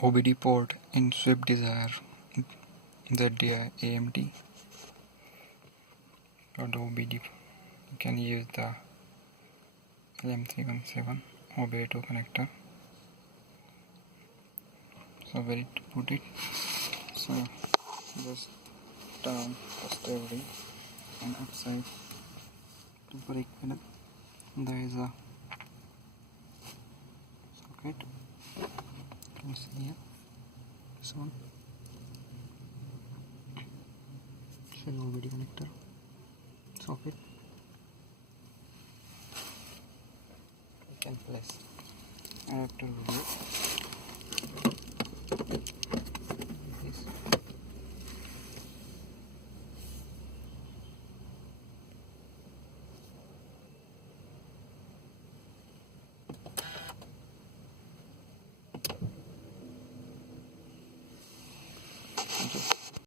OBD port in Swift DZire ZDi AMD. For the OBD, you can use the LM317 OBD2 connector. So where to put it? So just down the stability and outside to break it. There is a socket. You can see here. This one. Shell OBD connector socket. You can place. I have to remove.